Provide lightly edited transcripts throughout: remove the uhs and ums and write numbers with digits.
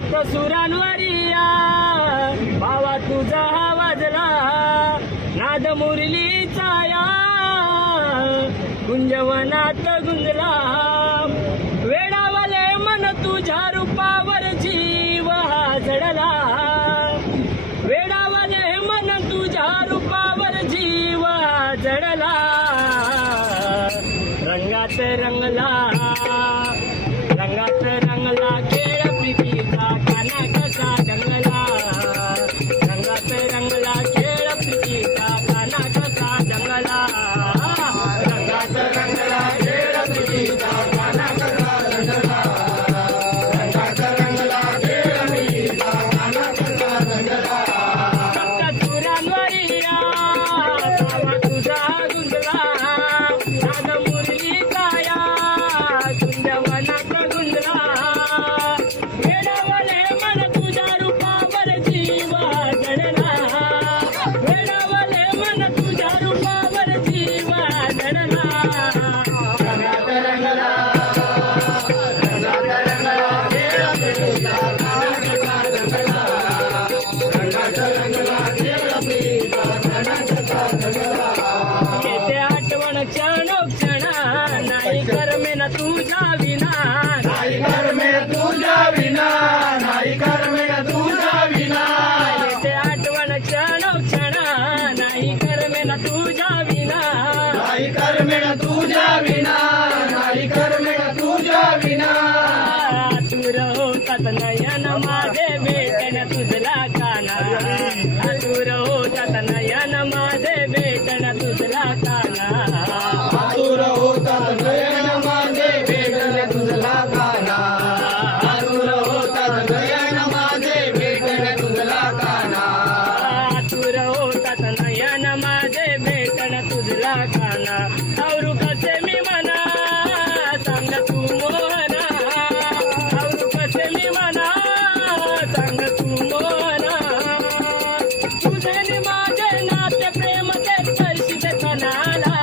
सप्त सुरांवरिया भावा तुझा वाजला नाद मुरलीचा या गुंजवनात गुंजला वेडावले मन तुझ्या रूपावर जीव हा जडला वेडावले मन तुझ्या रूपावर जीव हा जडला रंगात रंगला रंगात रंगला खेळ प्रीतीचा काना कसा रंगला रंगात रंगला खेळ प्रीतीचा काना कसा रंगला रंगात रंगला खेळ प्रीतीचा काना कसा रंगला रंगात रंगला खेळ प्रीतीचा काना कसा रंगला सप्त सुरांवरिया भावा तुझा गुंजला नाद मुरलीचा या गुंजवनात गुंजला वेडावले मन तुझ्या रूपावर जीव जडला वेडावले मन तुझ्या रूपावर जीव जडला रंगात रंगला रंगात रंगला खेळ प्रीतीचा काना कसा रंगला रंगात रंगला खेळ प्रीतीचा काना कसा रंगला येते आठवण क्षणोक्षणा नाही करमेना तुझ्या विना नाही करमेना तुझ्या विना नाही करमेना तुझ्या विना येते आठवण क्षणोक्षणा नाही करमेना तुझ्या विना नाही करमेना तुझ्या विना नाही करमेना तुझ्या विना आतुर होतात नयन माझे भेटण तुझला काना आतुर होतात नयन माझे भेटण तुझला काना आतुर होतात नयन माझे भेटण तुझला काना आतुर होतात नयन माझे भेटण तुझला काना आतुर होतात नयन माझे भेटण तुझला काना औरू कसे मी म्हणा सांग तू मोहना औरू कसे मी म्हणा सांग तू मोहना तुझे नि माझे नाते प्रेम ते स्पर्शित कणाला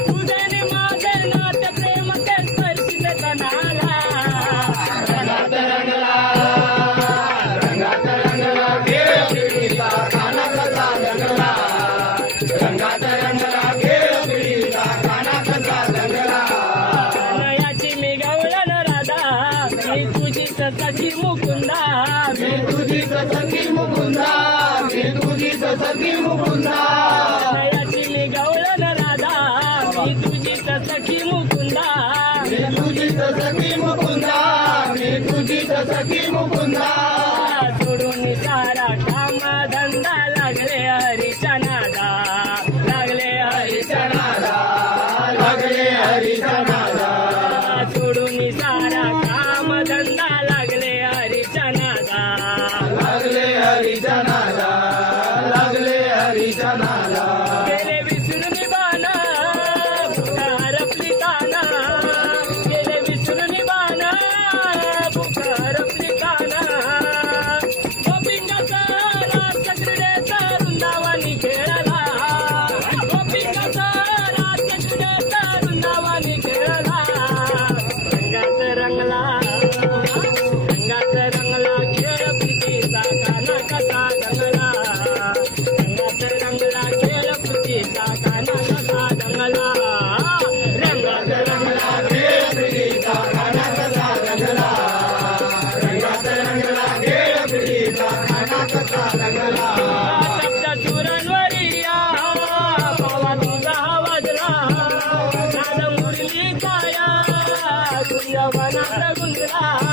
तुझे नि माझे नाते प्रेम ते स्पर्शित कणाला रंगात रंगला रंगात रंगला खेळ प्रीतीचा काना कसा रंगला रंगात रंगला खेळ प्रीतीचा काना कसा रंगला नयाची मी गवळण राधा मी तुझीच सखी मुकुंदा मी तुझीच सखी मुकुंदा मी तुझीच सखी मुकुंदा नयाची मी गवळण राधा मी तुझीच सखी मुकुंदा मी तुझीच सखी मुकुंदा मी तुझीच सखी मुकुंदा सोडून सारा काम धंदा लागले हरीच्या नादा लागले हरीच्या नादा लागले हरीच्या नादा सोडून सारा काम धंदा लागले हरीच्या नादा लागले हरीच्या नादा लागले हरीच्या नादा गेले विसरून निभाना हरपली काना गेले विसरून निभाना हरपली काना गोपिंगाचा रास क्रीडेचा वृंदावनी खेळला गोपिंगाचा रास क्रीडेचा वृंदावनी खेळला रंगात रंगला रंगात रंगला खेळ प्रीतीचा काना कसा रंगला रंगात रंगला खेळ प्रीतीचा काना कसा रंगला रंगात रंगला खेळ प्रीतीचा काना कसा रंगला रंगात रंगला खेळ प्रीतीचा काना कसा रंगला सप्त सुरांवरिया भावा तुझा वाजला नाद मुरलीचा या गुंजवनात गुंजला